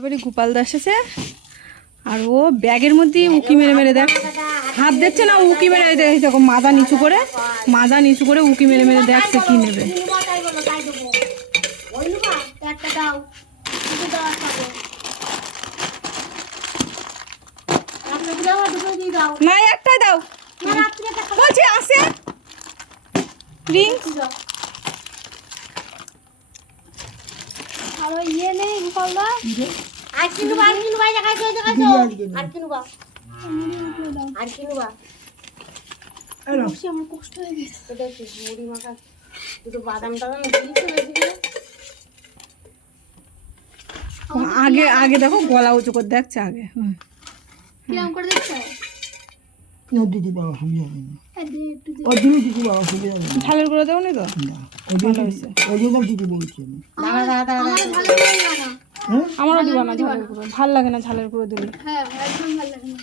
এবারে গোপাল দাস এসেছে আর ও ব্যাগের মধ্যে উকি মেরে মেরে দেখ, হাত দিচ্ছে না, উকি মেরে দেখো মাথা নিচু করে উকি মেরে মেরে দেখছে কি নেবে। না একটাই দাও বলছি, আসে রিং আর ইয়ে নেই গোপাল দা, আর কিনুবা দেখাইছো আর কিনুবা আমার কষ্ট হয়ে গেছে। এটা কি মুড়ি মাখা দুটো বাদাম টাদাম দিয়েছে বেশি। আগে আগে দেখো গলা উঁচু করে দেখছে আগে। কিরম করে দেখছো? দিদি বাবা আমি জানি না, ও দিদি বাবা আমি জানি না, ঝালের গুঁড়ো দেবো নি তো ওই জন্য দিদি বলছি আমি। আমারও দিবা না ঝালের গুঁড়ো, ভাল লাগে না ঝালের গুঁড়ো দিলে। হ্যাঁ একদম ভালো লাগে না।